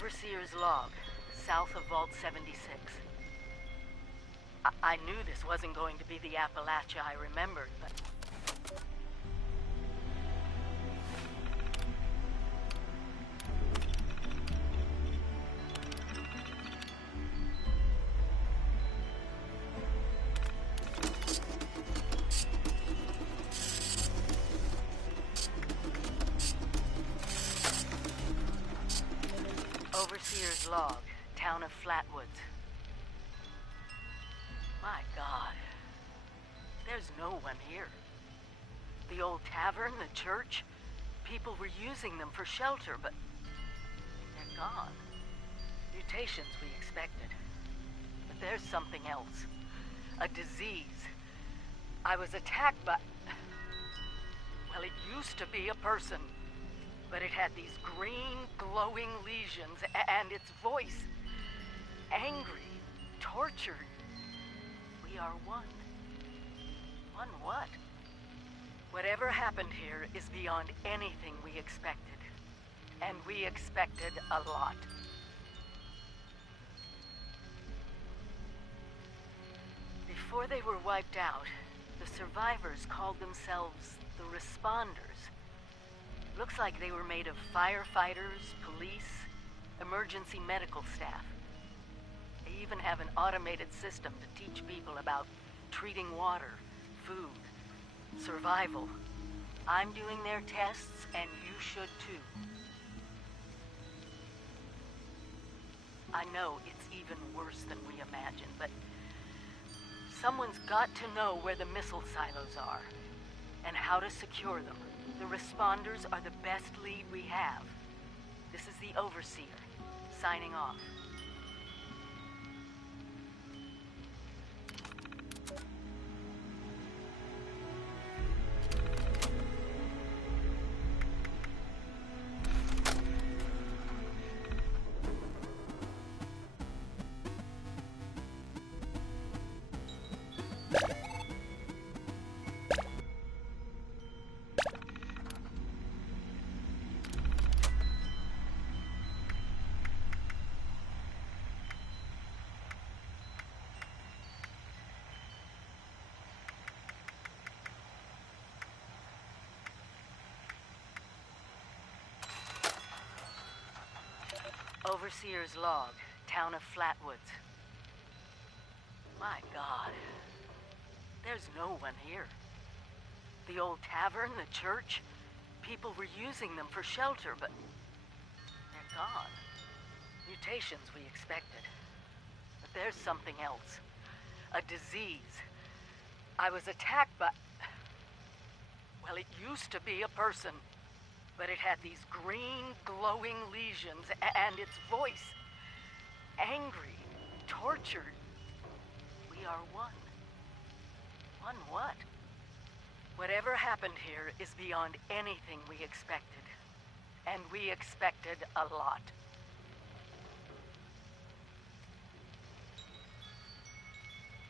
Overseer's log, south of Vault 76. I knew this wasn't going to be the Appalachia I remembered, but... Overseer's log, town of Flatwoods. My God. There's no one here. The old tavern, the church, people were using them for shelter, but they're gone. Mutations we expected. But there's something else. A disease. I was attacked by... Well, it used to be a person. But it had these green, glowing lesions, and its voice. Angry, tortured. We are one. One what? Whatever happened here is beyond anything we expected. And we expected a lot. Before they were wiped out, the survivors called themselves the Responders. Looks like they were made of firefighters, police, emergency medical staff. They even have an automated system to teach people about treating water, food, survival. I'm doing their tests, and you should too. I know it's even worse than we imagined, but someone's got to know where the missile silos are, and how to secure them. The Responders are the best lead we have. This is the Overseer, signing off. Overseer's log, town of Flatwoods. My God. There's no one here. The old tavern, the church, people were using them for shelter, but they're gone. Mutations we expected. But there's something else. A disease. I was attacked by... Well, it used to be a person. But it had these green, glowing lesions, and its voice. Angry, tortured. We are one. One what? Whatever happened here is beyond anything we expected. And we expected a lot.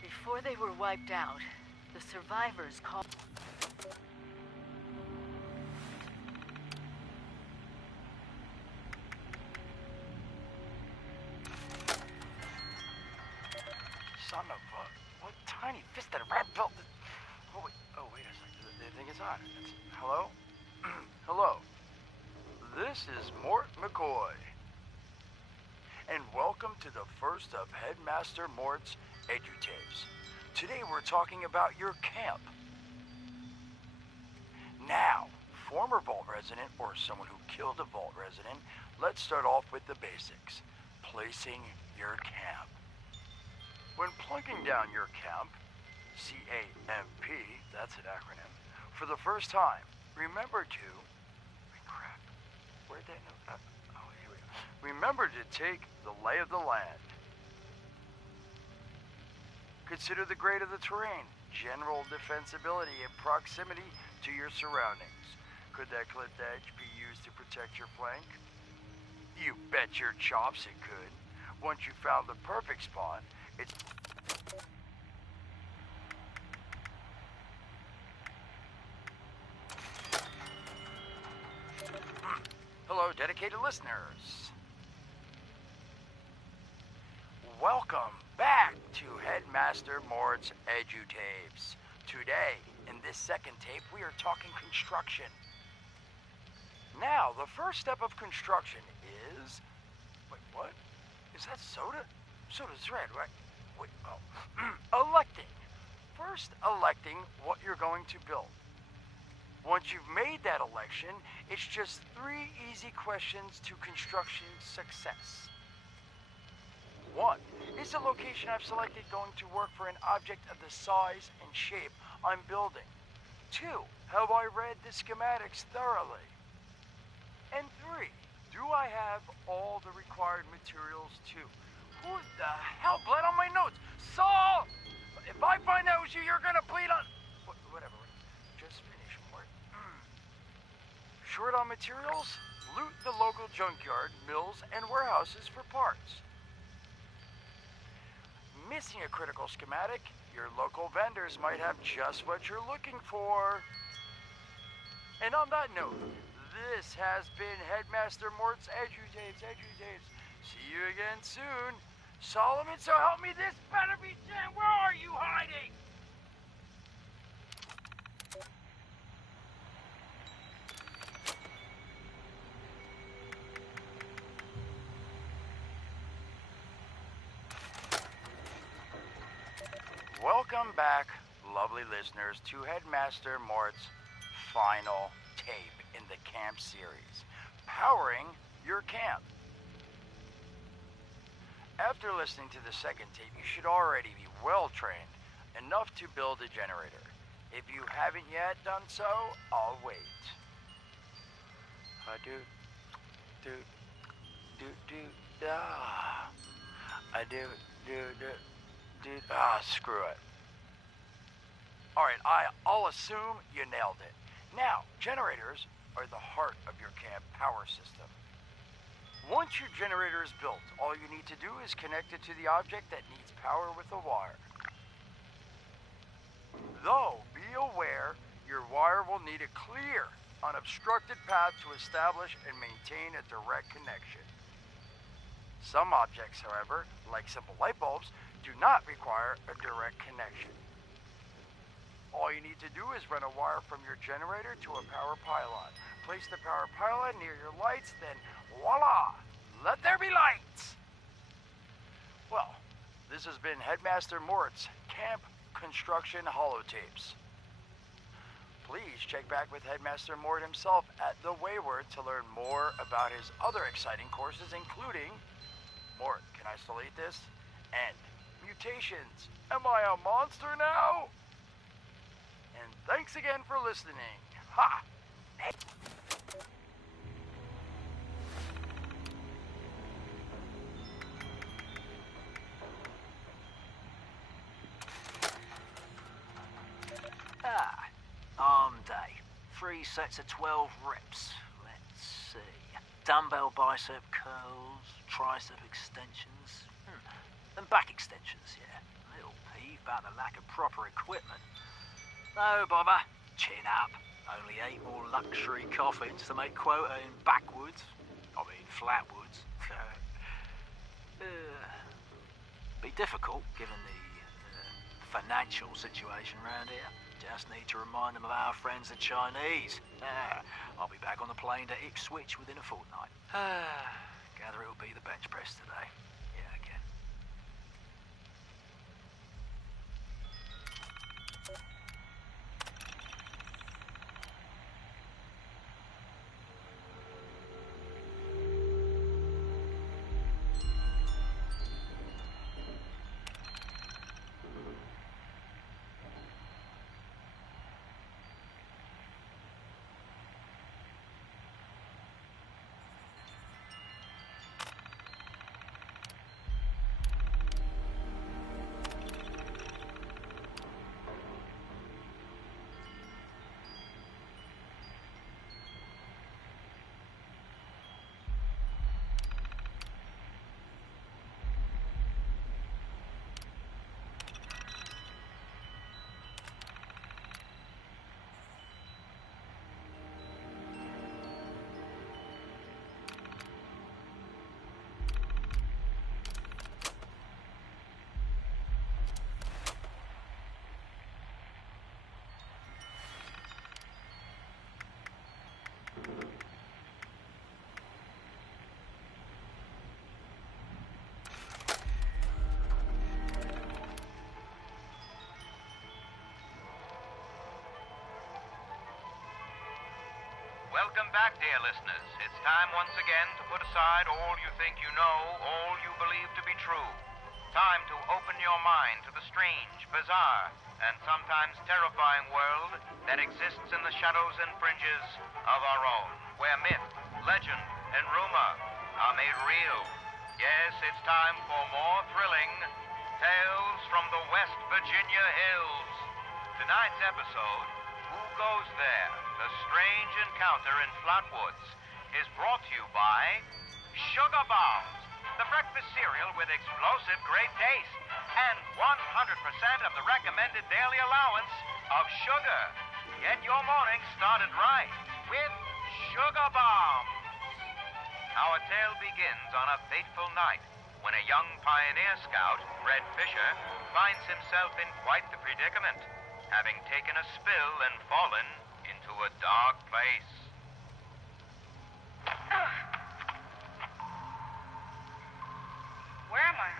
Before they were wiped out, the survivors called... Son of a... What tiny fisted rat built... Oh, wait a second. The thing is on. Hello? Hello. This is Mort McCoy. And welcome to the first of Headmaster Mort's EduTapes. Today we're talking about your camp. Now, former Vault resident or someone who killed a Vault resident, let's start off with the basics. Placing your camp. When plunking down your camp, C-A-M-P, that's an acronym, for the first time, remember to... Crap. Where'd that note... here we go. Remember to take the lay of the land. Consider the grade of the terrain, general defensibility, and proximity to your surroundings. Could that clipped edge be used to protect your flank? You bet your chops it could. Once you found the perfect spot, it's... Hello, dedicated listeners. Welcome back to Headmaster Mort's EduTapes. Today, in this second tape, we are talking construction. Now, the first step of construction is... Wait, what? Is that soda? Soda's red, right? Wait, oh. Electing. First, electing what you're going to build. Once you've made that election, it's just 3 easy questions to construction success. 1. Is the location I've selected going to work for an object of the size and shape I'm building? 2. Have I read the schematics thoroughly? And 3. Do I have all the required materials too? Who the hell bled on my notes? Saul! If I find out it was you, you're gonna bleed on... Whatever. Just finish, Mort. Short on materials? Loot the local junkyard, mills, and warehouses for parts. Missing a critical schematic, your local vendors might have just what you're looking for. And on that note, this has been Headmaster Mort's EduTapes. See you again soon. Solomon, so help me, this better be Jen. Where are you hiding? Welcome back, lovely listeners, to Headmaster Mort's final tape in the camp series, Powering Your Camp. After listening to the second tape, you should already be well-trained enough to build a generator. If you haven't yet done so, I'll wait. Screw it. Alright, I'll assume you nailed it. Now, generators are the heart of your camp power system. Once your generator is built, all you need to do is connect it to the object that needs power with a wire. Though, be aware, your wire will need a clear, unobstructed path to establish and maintain a direct connection. Some objects, however, like simple light bulbs, do not require a direct connection. All you need to do is run a wire from your generator to a power pylon. Place the power pylon near your lights, then voila! Let there be lights! Well, this has been Headmaster Mort's Camp Construction Holotapes. Please check back with Headmaster Mort himself at the Wayward to learn more about his other exciting courses, including... Mort, can I still eat this? And mutations. Am I a monster now? And thanks again for listening. Ha! Arm day. 3 sets of 12 reps. Let's see. Dumbbell bicep curls, tricep extensions, and back extensions, yeah. Little peeve about the lack of proper equipment. No bother. Chin up. Only 8 more luxury coffins to make quota in backwoods. I mean, flatwoods. Be difficult, given the financial situation around here. Just need to remind them of our friends the Chinese. I'll be back on the plane to Ipswich within a fortnight. Gather it'll be the bench press today. Yeah, again. Welcome back, dear listeners. It's time once again to put aside all you think you know, all you believe to be true. Time to open your mind to the strange, bizarre, and sometimes terrifying world that exists in the shadows and fringes of our own, where myth, legend, and rumor are made real. Yes, it's time for more thrilling tales from the West Virginia hills. Tonight's episode, Who Goes There? The Strange Encounter in Flatwoods, is brought to you by Sugar Bombs, the breakfast cereal with explosive great taste and 100% of the recommended daily allowance of sugar. Get your morning started right with Sugar Bombs. Our tale begins on a fateful night when a young pioneer scout, Red Fisher, finds himself in quite the predicament, having taken a spill and fallen into a dark place. Where am I?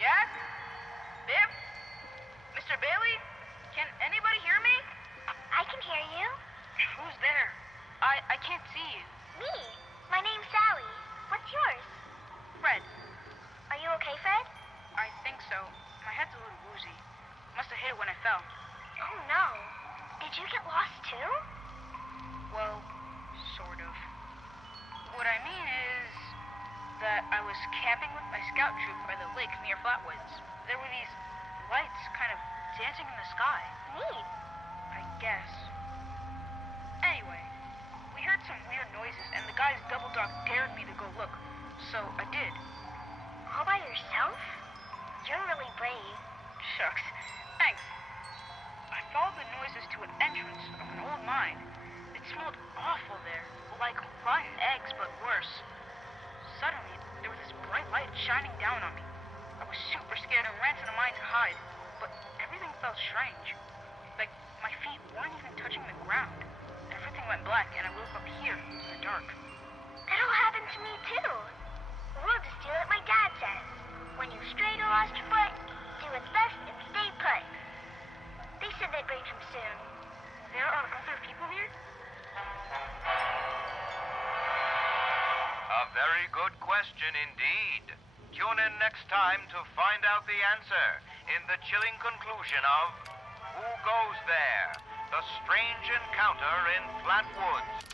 Jack? Biff? Mr. Bailey? Can anybody hear me? I can hear you. Who's there? I can't see you. Me. My name's Sally. What's yours? Fred. Are you okay, Fred? I think so. My head's a little woozy. Must have hit it when I fell. Oh, no. Did you get lost, too? Well, sort of. What I mean is that I was camping with my scout troop by the lake near Flatwoods. There were these lights kind of dancing in the sky. Neat. I guess. Anyway, we heard some weird noises, and the guy's double dog dared me to go look. So I did. All by yourself? You're really brave. Shucks. Thanks. I followed the noises to an entrance of an old mine. It smelled awful there, like rotten eggs, but worse. Suddenly, there was this bright light shining down on me. I was super scared and ran to the mine to hide, but everything felt strange. Like my feet weren't even touching the ground. Everything went black, and I woke up here in the dark. That all happened to me, too. We'll just do what my dad says. When you've strayed or lost your foot, do what's best and stay put. They said they'd bring him soon. There are other people here? A very good question indeed. Tune in next time to find out the answer in the chilling conclusion of Who Goes There? The Strange Encounter in Flatwoods.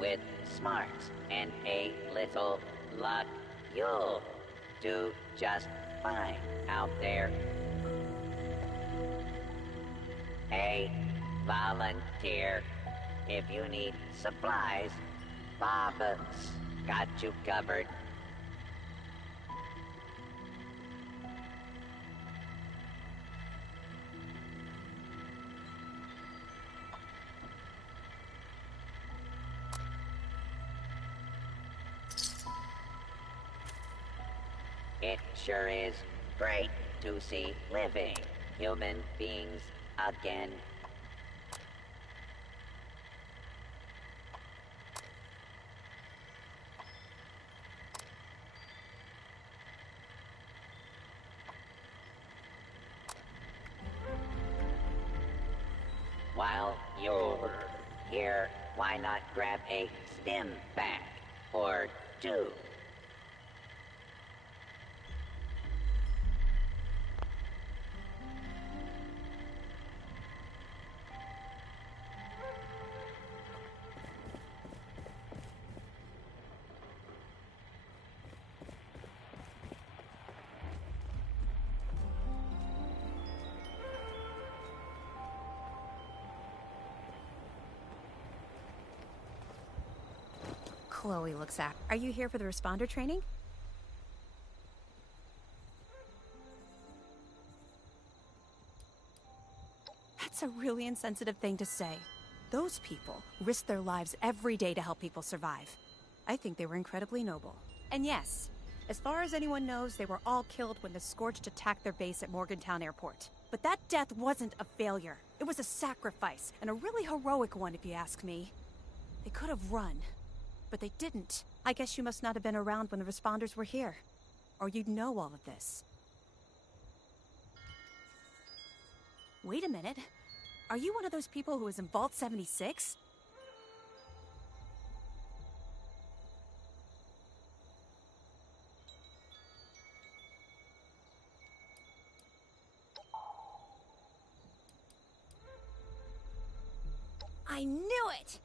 With smarts and a little luck, you'll do just fine out there. A volunteer. If you need supplies, Bob's got you covered. It sure is great to see living human beings again. While you're here, why not grab a stim pack or two? Chloe looks at. Are you here for the responder training? That's a really insensitive thing to say. Those people risk their lives every day to help people survive. I think they were incredibly noble. And yes, as far as anyone knows, they were all killed when the Scorched attacked their base at Morgantown Airport. But that death wasn't a failure. It was a sacrifice, and a really heroic one if you ask me. They could have run, but they didn't. I guess you must not have been around when the responders were here, or you'd know all of this. Wait a minute. Are you one of those people who was in Vault 76? I knew it!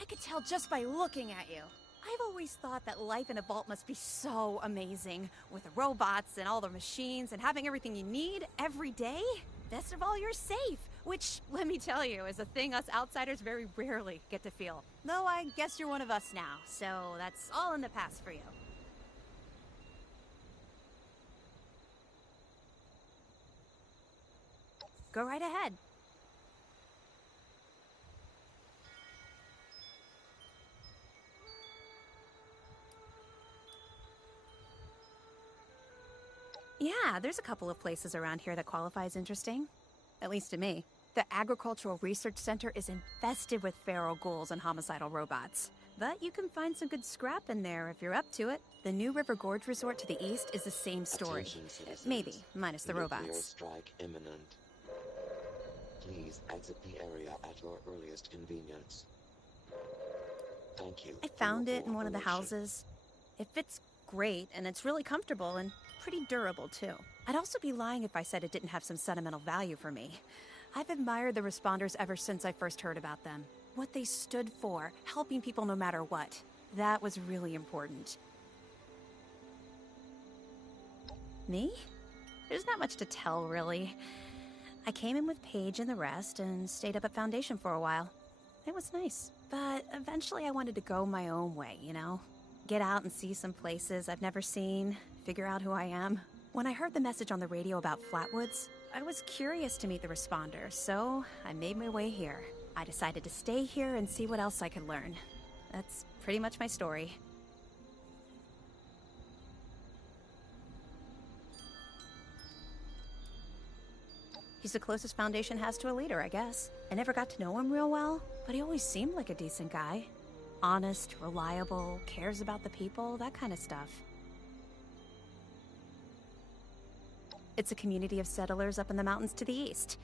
I could tell just by looking at you. I've always thought that life in a vault must be so amazing, with the robots and all the machines and having everything you need every day. Best of all, you're safe, which, let me tell you, is a thing us outsiders very rarely get to feel. Though I guess you're one of us now, so that's all in the past for you. Go right ahead. Yeah, there's a couple of places around here that qualify as interesting. At least to me. The Agricultural Research Center is infested with feral ghouls and homicidal robots. But you can find some good scrap in there if you're up to it. The New River Gorge Resort to the east is the same story. Maybe, minus the Nuclear robots. strike imminent. Please exit the area at your earliest convenience. Thank you. I found it in one of the houses. It fits great, and it's really comfortable and pretty durable, too. I'd also be lying if I said it didn't have some sentimental value for me. I've admired the responders ever since I first heard about them. What they stood for, helping people no matter what. That was really important. Me? There's not much to tell, really. I came in with Paige and the rest and stayed up at Foundation for a while. It was nice. But eventually I wanted to go my own way, you know? Get out and see some places I've never seen, figure out who I am. When I heard the message on the radio about Flatwoods, I was curious to meet the responders, so I made my way here. I decided to stay here and see what else I could learn. That's pretty much my story. He's the closest Foundation has to a leader, I guess. I never got to know him real well, but he always seemed like a decent guy. Honest, reliable, cares about the people, that kind of stuff. It's a community of settlers up in the mountains to the east.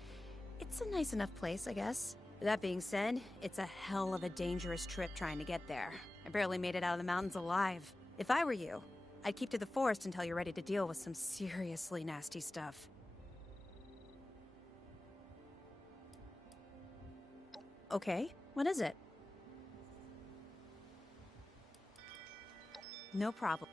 It's a nice enough place, I guess. That being said, it's a hell of a dangerous trip trying to get there. I barely made it out of the mountains alive. If I were you, I'd keep to the forest until you're ready to deal with some seriously nasty stuff. Okay, what is it? No problem.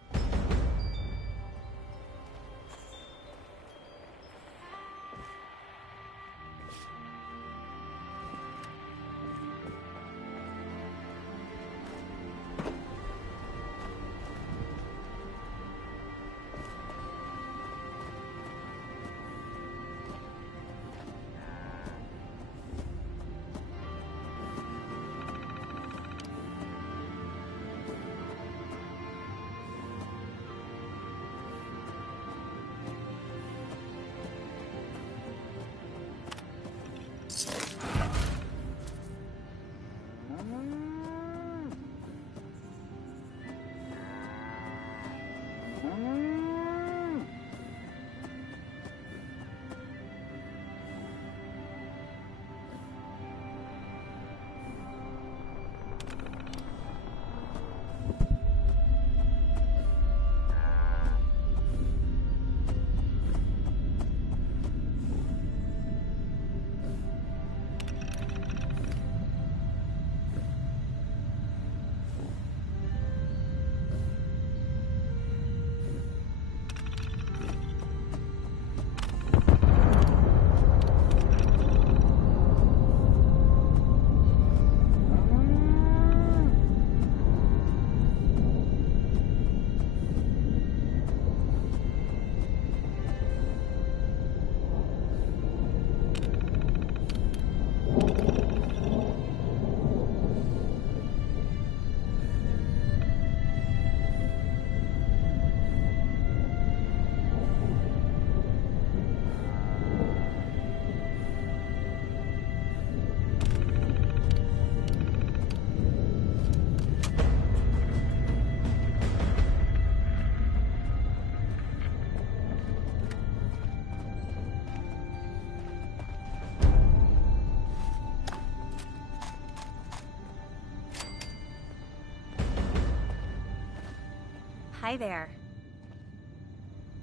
Hi there.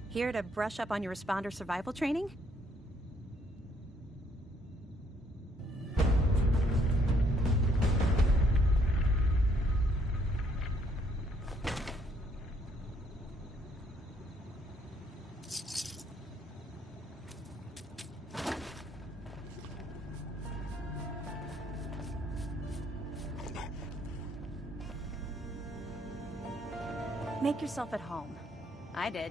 Here to brush up on your responder survival training? Make yourself at home. I did.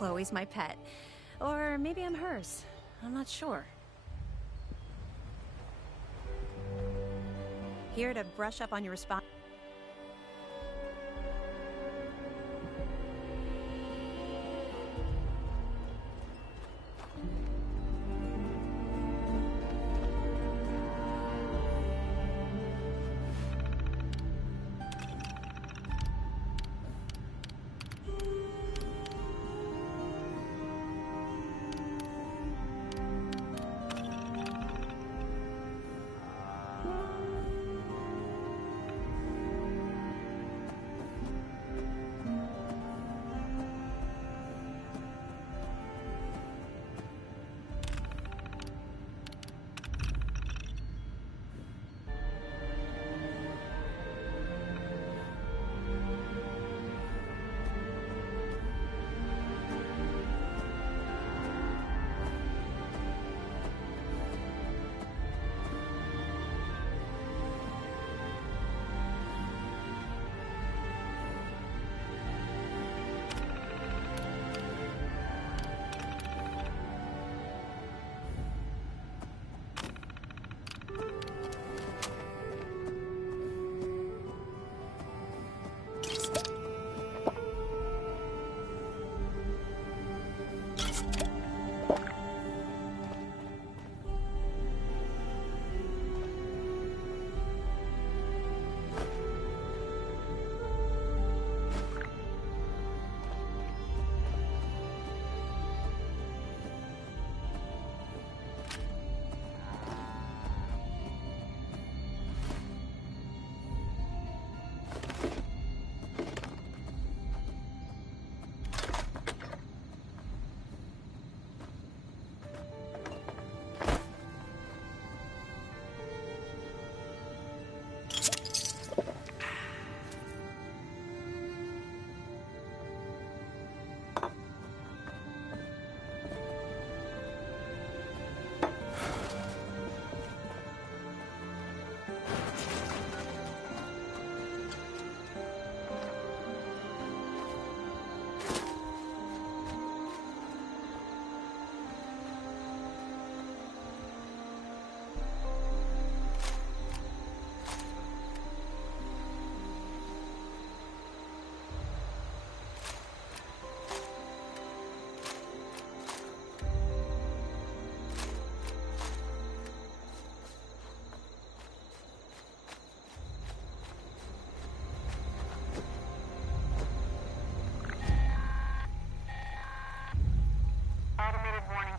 Chloe's my pet. Or maybe I'm hers. I'm not sure. Here to brush up on your response.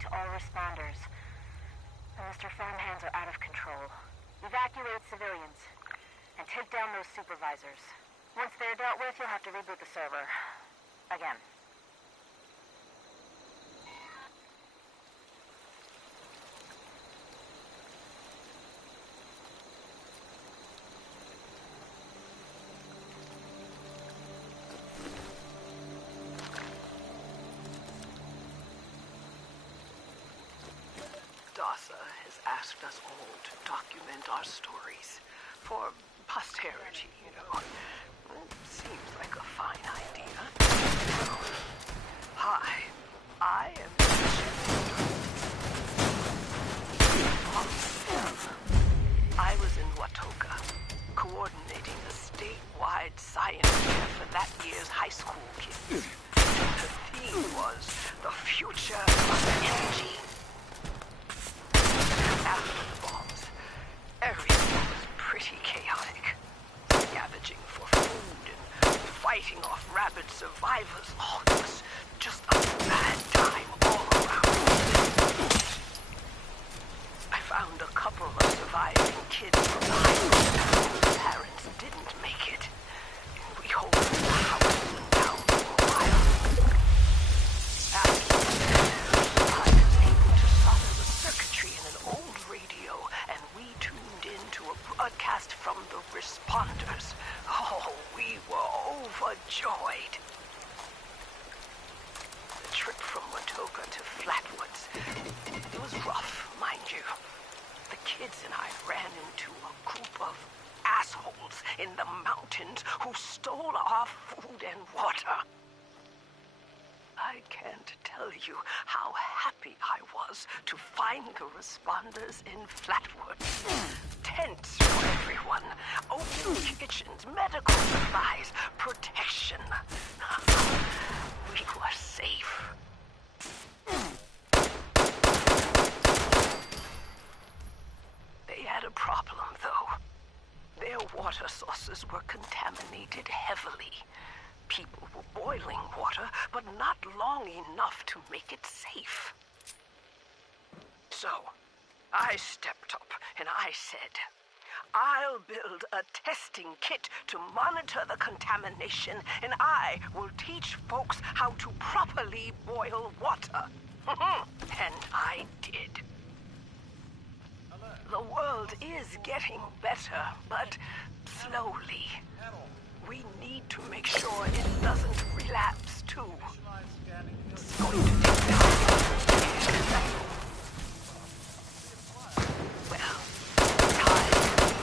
To all responders. The Mr. Phone Hands are out of control. Evacuate civilians and take down those supervisors. Once they're dealt with, you'll have to reboot the server. Again. DASA has asked us all to document our stories for posterity, you know. Seems like a fine idea. Hi, I am the I was in Watoga, coordinating a statewide science fair for that year's high school kids. The theme was the future of energy. After the bombs, everything was pretty chaotic. Scavenging for food and fighting off rabid survivors. Oh, it was just a bad time all around. I found a couple of surviving kids from the high school whose parents didn't make it. We held the house down for a while. After I was able to solder the circuitry in an old radio, and we tuned in to a broadcast from the responders. Oh, we were overjoyed. The trip from Watoga to Flatwoods, it was rough, mind you. The kids and I ran into a group of assholes in the mountains who stole our food and water. I can't tell you how happy I was to find the responders in Flatwoods. Tents for everyone, open kitchens, medical supplies, protection. We were safe. They had a problem, though. Their water sources were contaminated heavily. People were boiling water, but not long enough to make it safe. So, I stepped up and I said, I'll build a testing kit to monitor the contamination, and I will teach folks how to properly boil water. And I did. The world is getting better, but slowly. We need to make sure it doesn't relapse, too. It's going to take time. Well, time,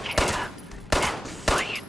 care, and science.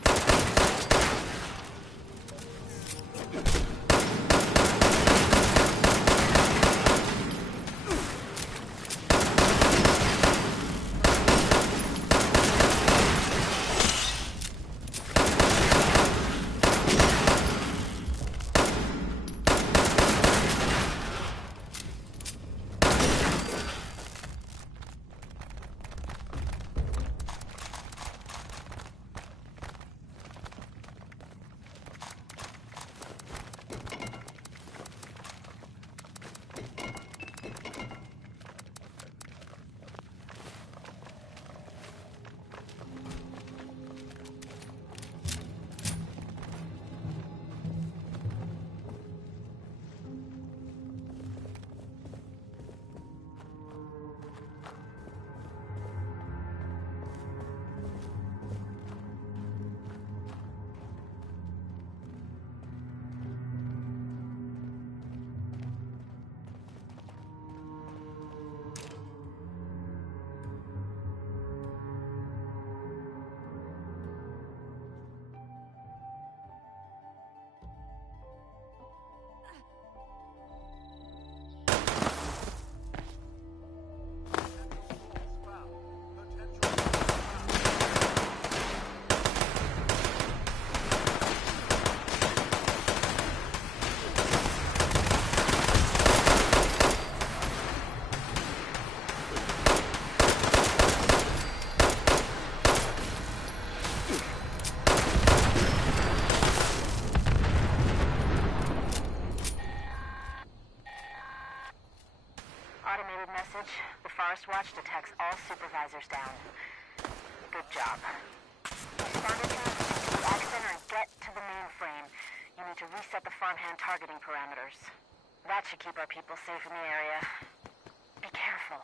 Watch detects all supervisors down. Good job. Responders to the Ag Center and get to the mainframe. You need to reset the farmhand targeting parameters. That should keep our people safe in the area. Be careful.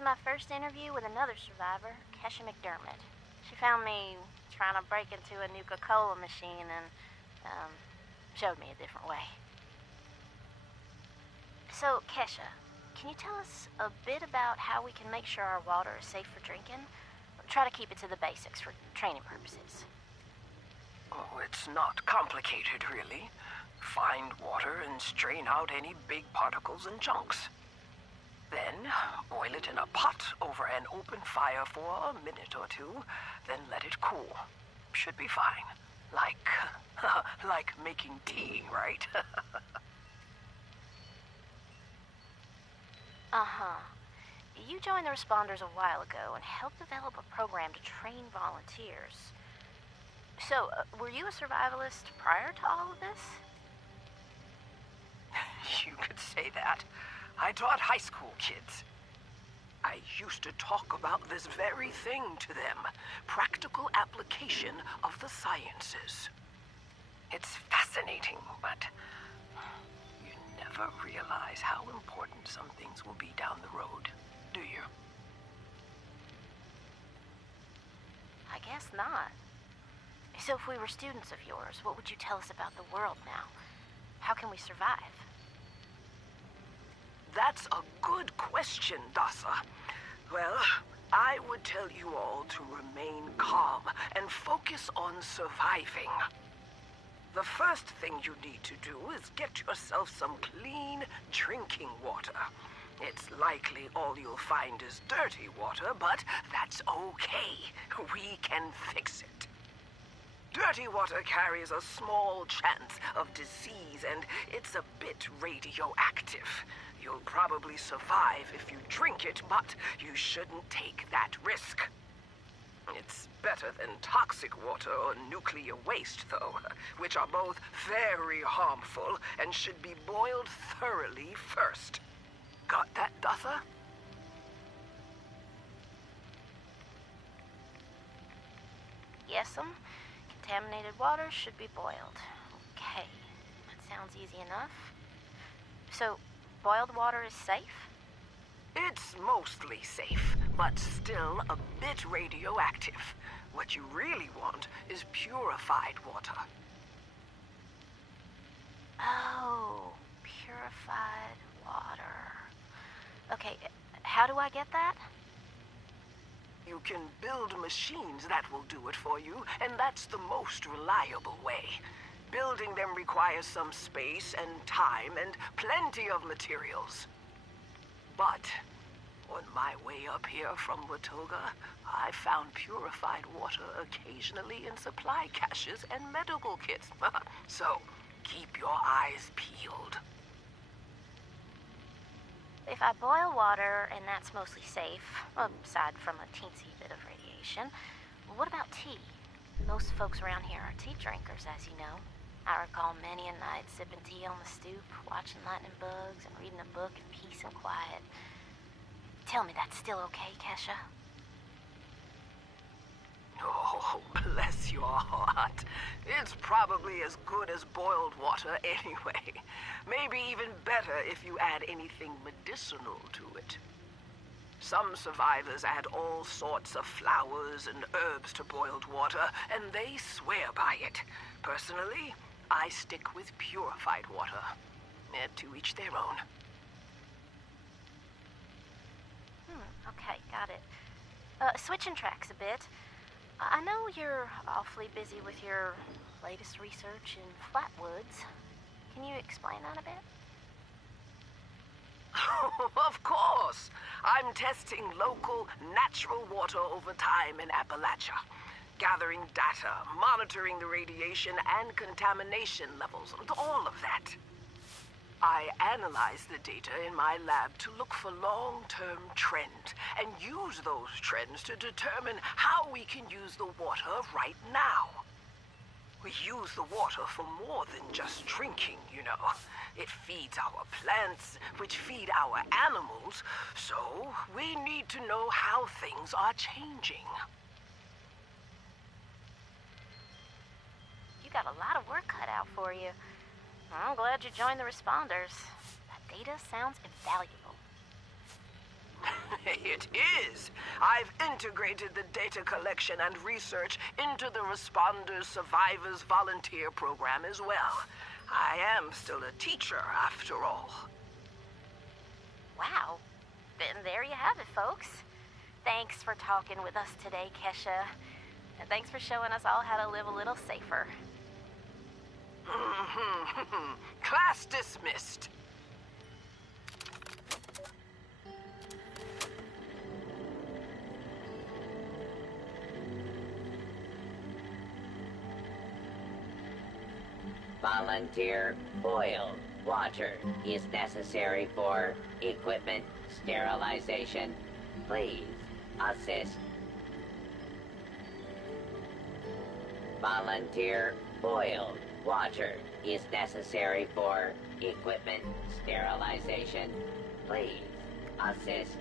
is my first interview with another survivor, Kesha McDermott. She found me trying to break into a Nuka-Cola machine and, showed me a different way. So, Kesha, can you tell us a bit about how we can make sure our water is safe for drinking? Try to keep it to the basics for training purposes. Oh, it's not complicated, really. Find water and strain out any big particles and chunks. Then, boil it in a pot over an open fire for a minute or two, then let it cool. Should be fine. Like making tea, right? Uh-huh. You joined the responders a while ago and helped develop a program to train volunteers. So, were you a survivalist prior to all of this? You could say that. I taught high school kids. I used to talk about this very thing to them. Practical application of the sciences. It's fascinating, but you never realize how important some things will be down the road, do you? I guess not. So if we were students of yours, what would you tell us about the world now? How can we survive? That's a good question, Dasa. Well, I would tell you all to remain calm and focus on surviving. The first thing you need to do is get yourself some clean drinking water. It's likely all you'll find is dirty water, but that's okay. We can fix it. Dirty water carries a small chance of disease, and it's a bit radioactive. You'll probably survive if you drink it, but you shouldn't take that risk. It's better than toxic water or nuclear waste, though, which are both very harmful and should be boiled thoroughly first. Got that, Dutha? Yes'm. Contaminated water should be boiled. Okay, that sounds easy enough. So, boiled water is safe? It's mostly safe, but still a bit radioactive. What you really want is purified water. Oh, purified water. Okay, how do I get that? You can build machines that will do it for you, and that's the most reliable way. Building them requires some space and time and plenty of materials. But on my way up here from Watoga, I found purified water occasionally in supply caches and medical kits. So keep your eyes peeled. If I boil water and that's mostly safe, aside from a teensy bit of radiation, what about tea? Most folks around here are tea drinkers, as you know. I recall many a night sipping tea on the stoop, watching lightning bugs, and reading a book in peace and quiet. Tell me that's still okay, Kesha? Oh, bless your heart. It's probably as good as boiled water anyway. Maybe even better if you add anything medicinal to it. Some survivors add all sorts of flowers and herbs to boiled water, and they swear by it. Personally, I stick with purified water. To each their own. Okay, got it. Switching tracks a bit. I know you're awfully busy with your latest research in Flatwoods. Can you explain that a bit? Of course! I'm testing local, natural water over time in Appalachia. Gathering data, monitoring the radiation and contamination levels, all of that. I analyze the data in my lab to look for long-term trends and use those trends to determine how we can use the water right now. We use the water for more than just drinking, you know. It feeds our plants, which feed our animals, so we need to know how things are changing. You got a lot of work cut out for you. I'm glad you joined the responders. That data sounds invaluable. It is. I've integrated the data collection and research into the Responders Survivors Volunteer Program as well. I am still a teacher, after all. Wow. Then there you have it, folks. Thanks for talking with us today, Kesha. And thanks for showing us all how to live a little safer. Class dismissed. Volunteer boiled water is necessary for equipment sterilization. Please assist. Volunteer boiled water is necessary for equipment sterilization. Please assist.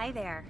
Hi there.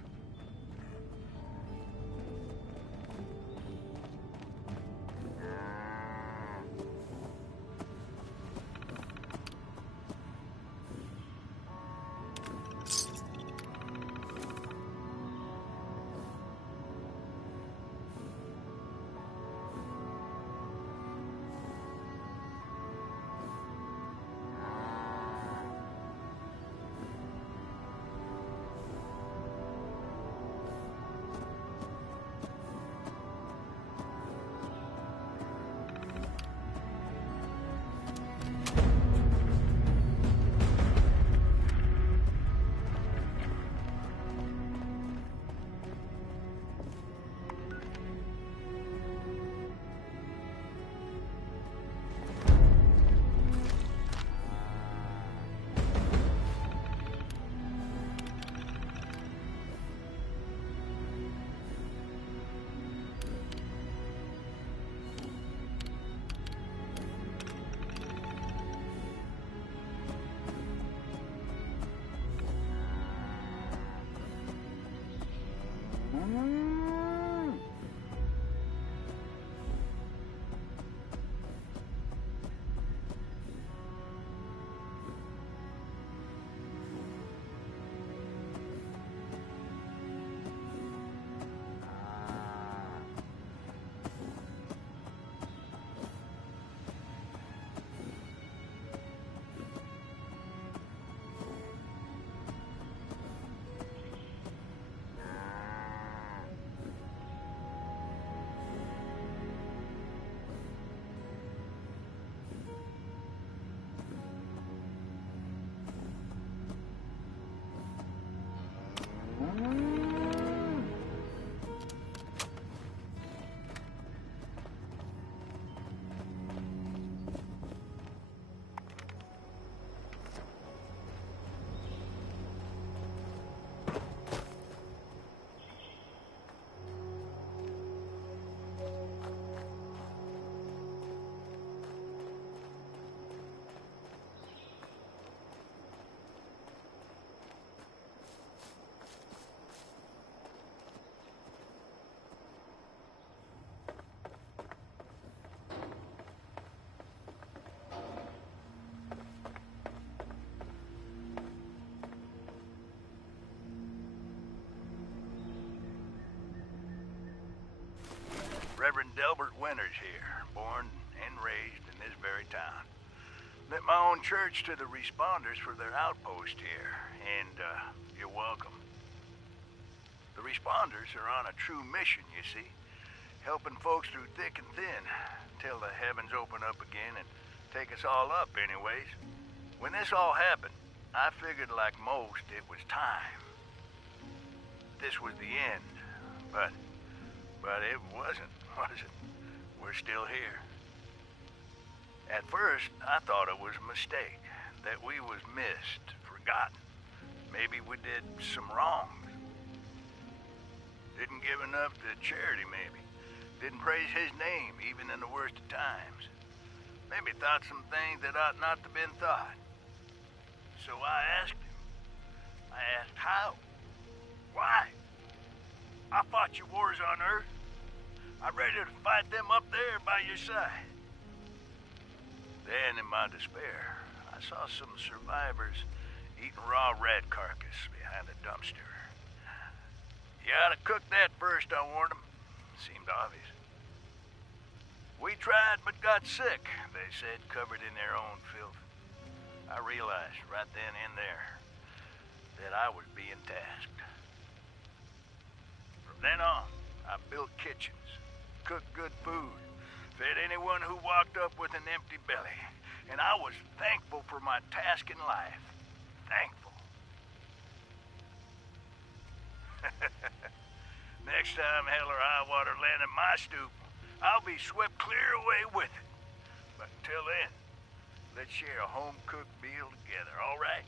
Reverend Delbert Winters here, born and raised in this very town. Lent my own church to the responders for their outpost here, and you're welcome. The responders are on a true mission, you see, helping folks through thick and thin, till the heavens open up again and take us all up anyways. When this all happened, I figured like most it was time. This was the end, but it wasn't, was it? We're still here. At first, I thought it was a mistake, that we was missed, forgotten. Maybe we did some wrongs. Didn't give enough to charity, maybe. Didn't praise his name, even in the worst of times. Maybe thought some things that ought not to have been thought. So I asked him. I asked how? Why? I fought your wars on Earth. I'm ready to fight them up there by your side. Then, in my despair, I saw some survivors eating raw rat carcass behind a dumpster. You ought to cook that first, I warned them. Seemed obvious. We tried but got sick, they said, covered in their own filth. I realized right then and there that I was being tasked. From then on, I built kitchens, cooked good food, fed anyone who walked up with an empty belly, and I was thankful for my task in life. Thankful. Next time hell or high water land at my stoop, I'll be swept clear away with it. But until then, let's share a home-cooked meal together, all right?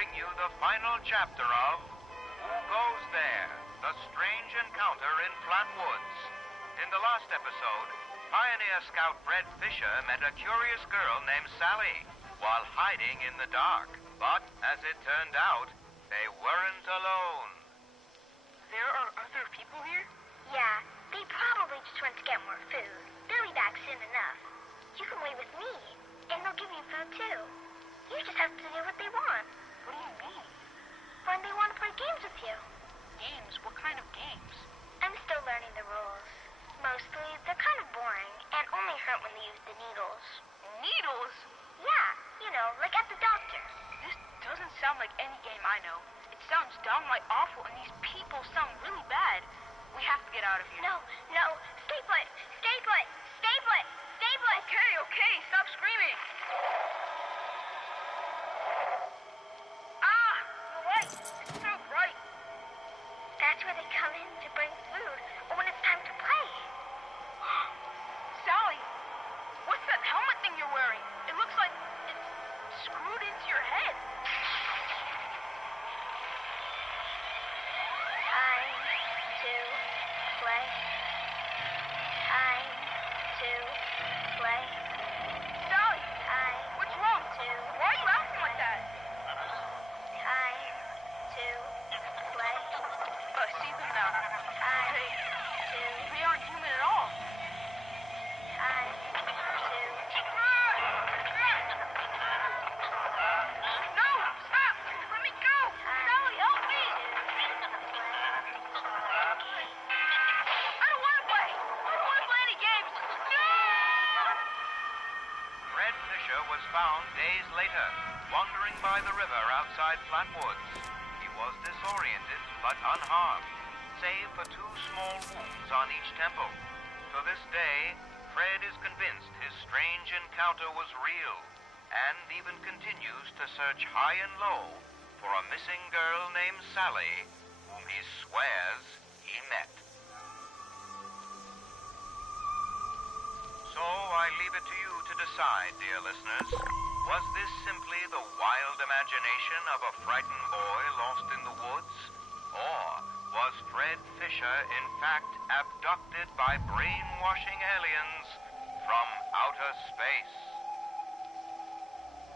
bring you the final chapter of Who Goes There? The Strange Encounter in Flatwoods. In the last episode, Pioneer Scout Fred Fisher met a curious girl named Sally while hiding in the dark. But, as it turned out, they weren't alone. There are other people here? Yeah, they probably just went to get more food. They'll be back soon enough. You can wait with me, and they'll give you food too. You just have to do what they want. What do you mean? When they want to play games with you. Games? What kind of games? I'm still learning the rules. Mostly, they're kind of boring, and only hurt when they use the needles. Needles? Yeah, you know, like at the doctor. This doesn't sound like any game I know. It sounds downright awful, and these people sound really bad. We have to get out of here. No, stay put, stay put, stay put, stay put. Okay, stop screaming. Ah, the light. It's so bright. That's where they come in to bring food, or when it's time to play. Sally, what's that helmet thing you're wearing? It looks like it's screwed into your head. Time to play. Time to play. Sally, Time what's wrong? to Why are you acting like that? Time to play. I see them now. Time to They aren't human at all. time No, stop! Let me go! Sally, help me! I don't want to play! I don't want to play any games! No! Fred Fisher was found days later, wandering by the river outside Flatwoods. He was disoriented, but unharmed, save for 2 small wounds on each temple. To this day, Fred is convinced his strange encounter was real, and even continues to search high and low for a missing girl named Sally, whom he swears he met. So I leave it to you to decide, dear listeners. Was this simply the wild imagination of a frightened boy lost in the woods? Or was Fred Fisher in fact abducted by brainwashing aliens from outer space?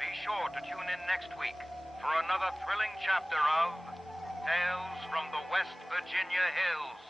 Be sure to tune in next week for another thrilling chapter of Tales from the West Virginia Hills.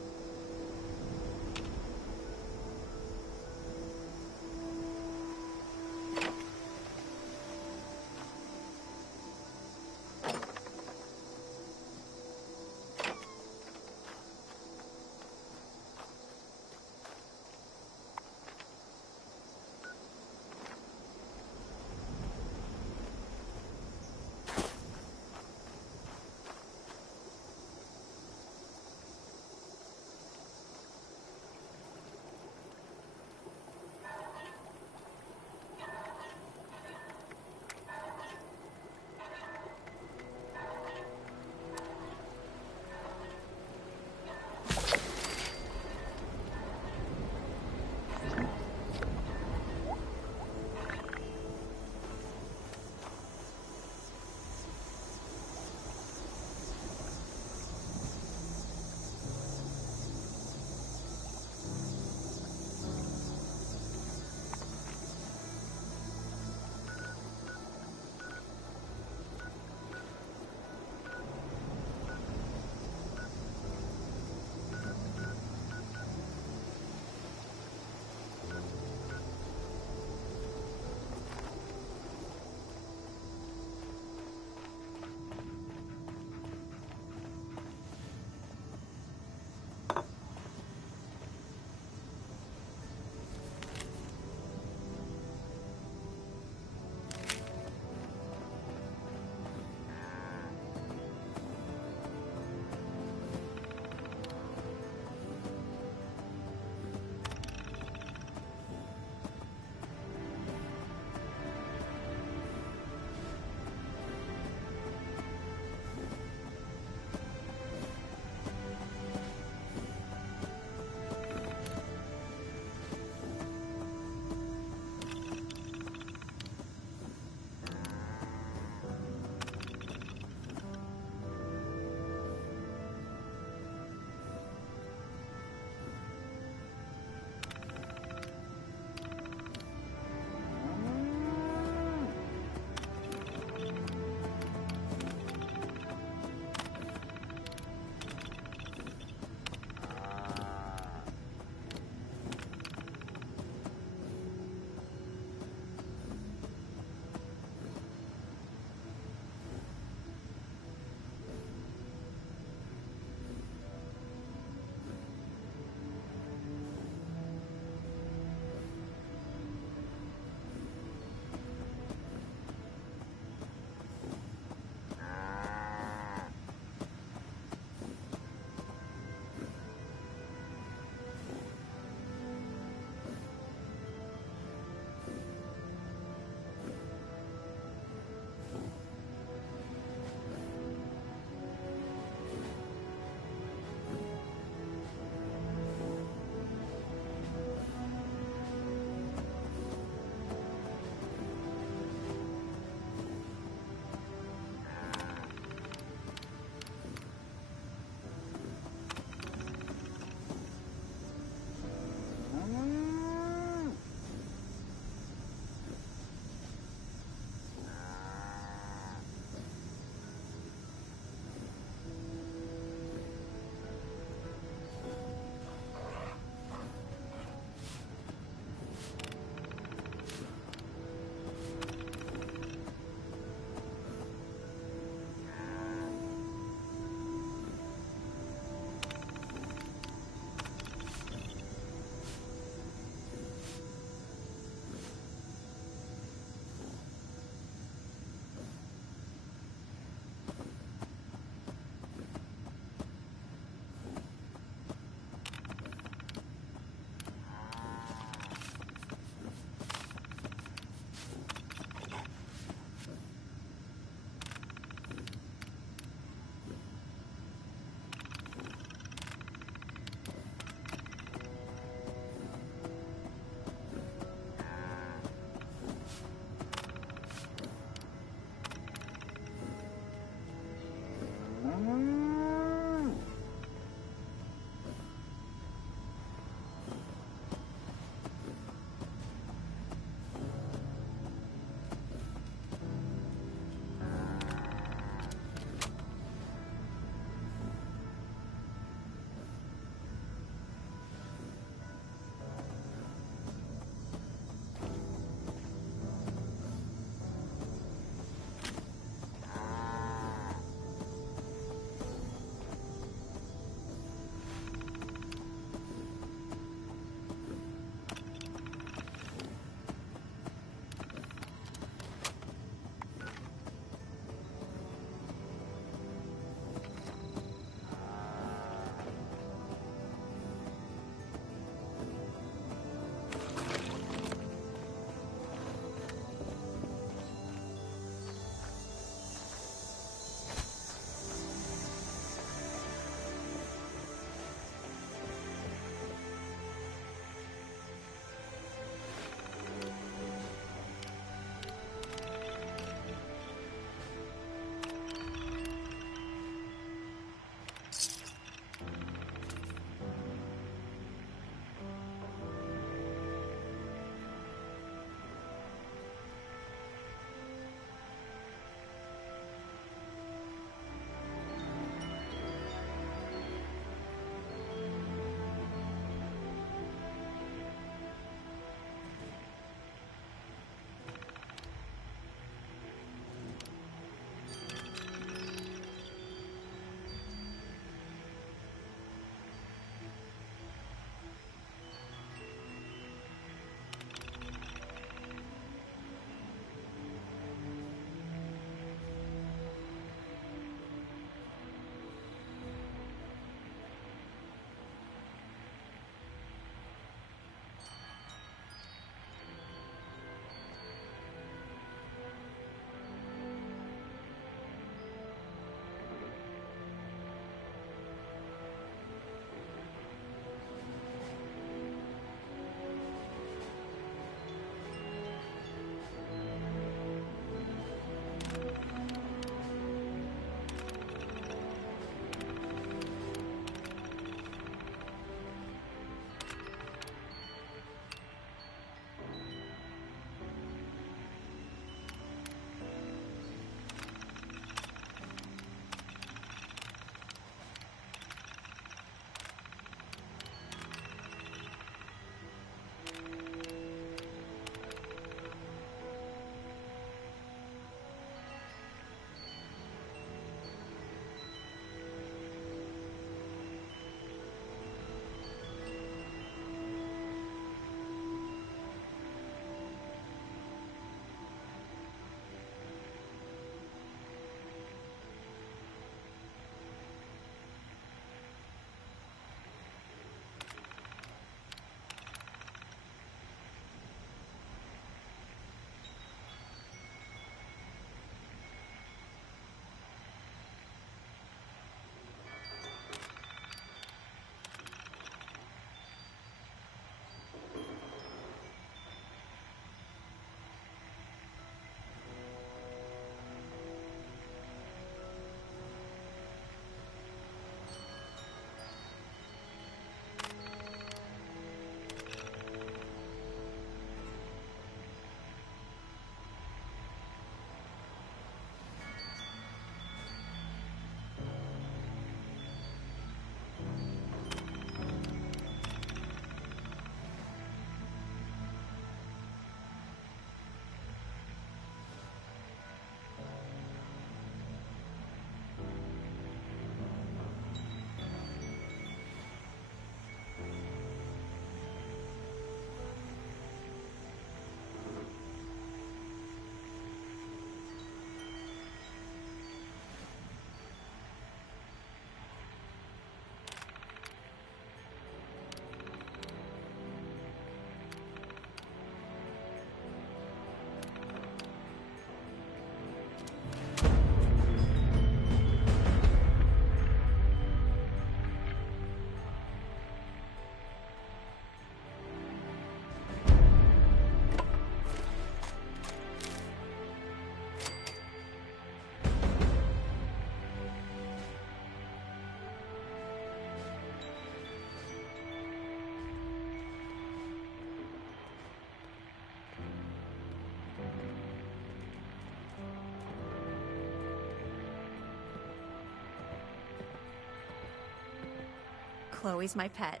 Chloe's my pet.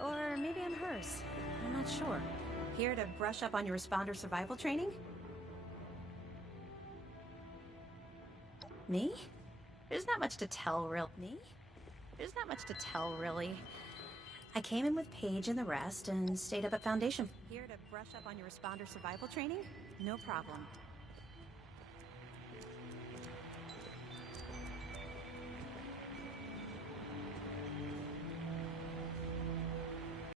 Or maybe I'm hers. I'm not sure. Here to brush up on your responder survival training? Me? There's not much to tell, Me? There's not much to tell, really. I came in with Paige and the rest and stayed up at Foundation. Here to brush up on your responder survival training? No problem.